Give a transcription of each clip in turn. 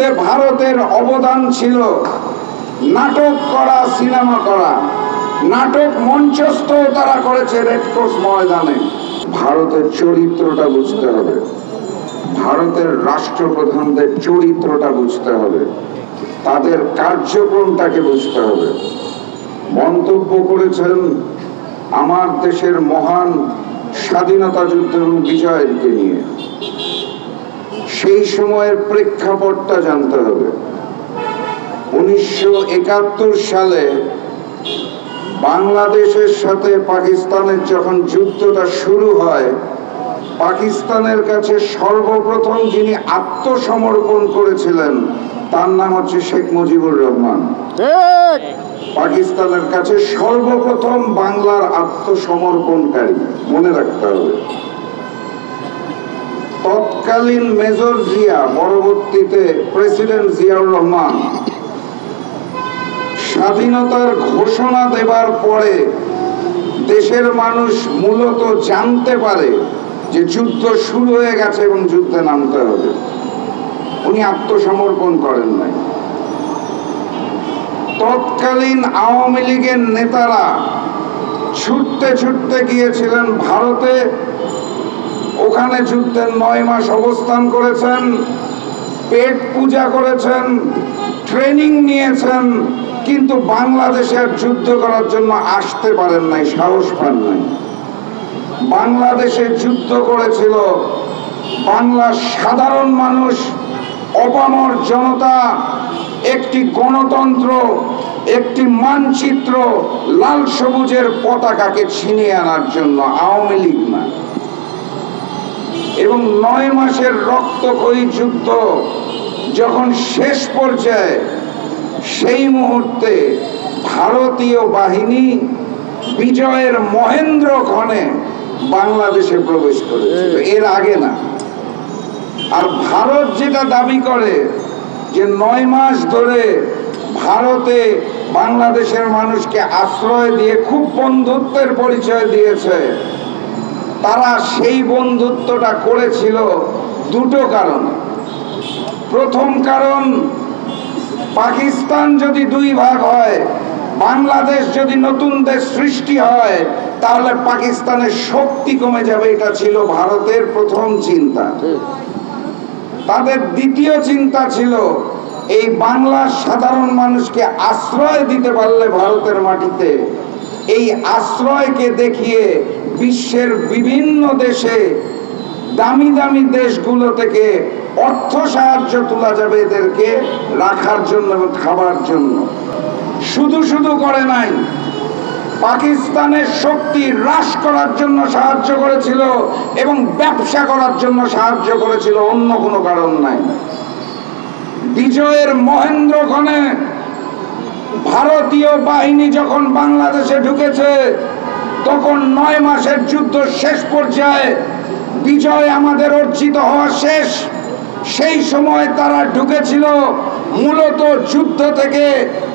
মুক্তিযুদ্ধে ভারতের অবদান ছিল নাটক করা, সিনেমা করা, নাটক মঞ্চস্থ তারা করেছে রেডক্রস ময়দানে। ভারতের চরিত্রটা বুঝতে হবে, ভারতের রাষ্ট্রপ্রধানদের চরিত্রটা বুঝতে হবে, তাদের কার্যক্রমটাকে বুঝতে হবে। মন্তব্য করেছেন আমার দেশের মহান স্বাধীনতা যুদ্ধ এবং বিজয়কে নিয়ে। সেই সময়ের প্রেক্ষাপটটা জানতে হবে। 1971 সালে বাংলাদেশের সাথে পাকিস্তানের যখন যুদ্ধটা শুরু হয়, পাকিস্তানের কাছে সর্বপ্রথম যিনি আত্মসমর্পণ করেছিলেন তার নাম হচ্ছে শেখ মুজিবুর রহমান। পাকিস্তানের কাছে সর্বপ্রথম বাংলার আত্মসমর্পণকারী, মনে রাখতে হবে। তৎকালীন মেজর জিয়া, পরবর্তীতে প্রেসিডেন্ট জিয়াউর রহমান, স্বাধীনতার ঘোষণা দেবার পরে দেশের মানুষ মূলত জানতে পারে যে যুদ্ধ শুরু হয়ে গেছে এবং যুদ্ধে নামতে হবে। উনি আত্মসমর্পণ করেন নাই। তৎকালীন আওয়ামী লীগের নেতারা ছুটতে ছুটতে গিয়েছিলেন ভারতে, ওখানে যুদ্ধের 9 মাস অবস্থান করেছেন, পেট পূজা করেছেন, ট্রেনিং নিয়েছেন, কিন্তু বাংলাদেশের যুদ্ধ করার জন্য আসতে পারেন নাই, সাহস পান নাই। বাংলাদেশে যুদ্ধ করেছিল বাংলার সাধারণ মানুষ, অপামর জনতা, একটি গণতন্ত্র, একটি মানচিত্র, লাল সবুজের পতাকাকে ছিনিয়ে আনার জন্য, আওয়ামী লীগ না। এবং 9 মাসের রক্তক্ষয়ী যুদ্ধ যখন শেষ পর্যায়ে, সেই মুহূর্তে ভারতীয় বাহিনী বিজয়ের মহেন্দ্রক্ষণে বাংলাদেশে প্রবেশ করেছিল, এর আগে না। আর ভারত যেটা দাবি করে যে 9 মাস ধরে ভারতে বাংলাদেশের মানুষকে আশ্রয় দিয়ে খুব বন্ধুত্বের পরিচয় দিয়েছে, তারা সেই বন্ধুত্বটা করেছিল দুটো কারণে। প্রথম কারণ, পাকিস্তান যদি 2 ভাগ হয়, বাংলাদেশ যদি নতুন দেশ সৃষ্টি হয়, তাহলে পাকিস্তানের শক্তি কমে যাবে। এটা ছিল ভারতের প্রথম চিন্তা। তাদের দ্বিতীয় চিন্তা ছিল এই বাংলার সাধারণ মানুষকে আশ্রয় দিতে পারলে ভারতের মাটিতে, এই আশ্রয়কে দেখিয়ে বিশ্বের বিভিন্ন দেশে, দামি দামি দেশগুলো থেকে অর্থ সাহায্য তোলা যাবে এদেরকে রাখার জন্য এবং খাবার জন্য। শুধু শুধু করে নাই, পাকিস্তানের শক্তি হ্রাস করার জন্য সাহায্য করেছিল এবং ব্যবসা করার জন্য সাহায্য করেছিল, অন্য কোনো কারণ নাই। বিজয়ের মহেন্দ্রক্ষণে ভারতীয় বাহিনী যখন বাংলাদেশে ঢুকেছে, তখন 9 মাসের যুদ্ধ শেষ পর্যায়ে, বিজয় আমাদের অর্জিত হওয়া শেষ। সেই সময় তারা ঢুকেছিল মূলত যুদ্ধ থেকে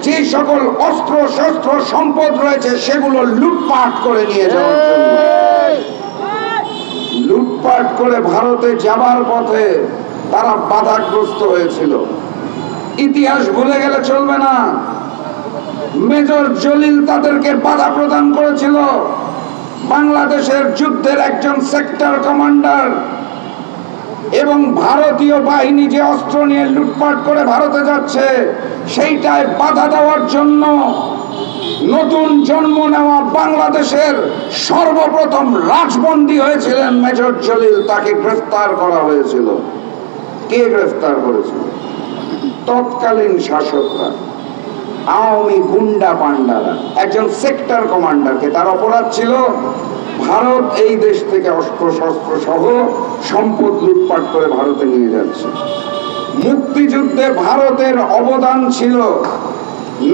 যে সকল অস্ত্র শস্ত্র সম্পদ রয়েছে সেগুলো লুটপাট করে নিয়ে যাওয়ার জন্য। লুটপাট করে ভারতে যাবার পথে তারা বাধাগ্রস্ত হয়েছিল। ইতিহাস ভুলে গেলে চলবে না। মেজর জলিল তাদেরকে বাধা প্রদান করেছিল। বাংলাদেশের যুদ্ধের একজন সেক্টর কমান্ডার এবং ভারতীয় বাহিনী যে অস্ত্র নিয়ে লুটপাট করে ভারতে যাচ্ছে, সেইটায় বাধা দেওয়ার জন্য নতুন জন্ম নেওয়া বাংলাদেশের সর্বপ্রথম রাজবন্দী হয়েছিলেন মেজর জলিল। তাকে গ্রেফতার করা হয়েছিল। কে গ্রেফতার করেছিল? তৎকালীন শাসকরা, আওয়ামী গুন্ডা পান্ডারা, একজন সেক্টর কমান্ডারকে। তার অপরাধ ছিল ভারত এই দেশ থেকে অস্ত্র শস্ত্র সহ সম্পদ লুটপাট করে ভারতে নিয়ে যাচ্ছে। মুক্তিযুদ্ধে ভারতের অবদান ছিল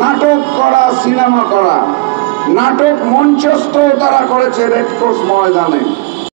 নাটক করা, সিনেমা করা, নাটক মঞ্চস্থ তারা করেছে রেডক্রস ময়দানে।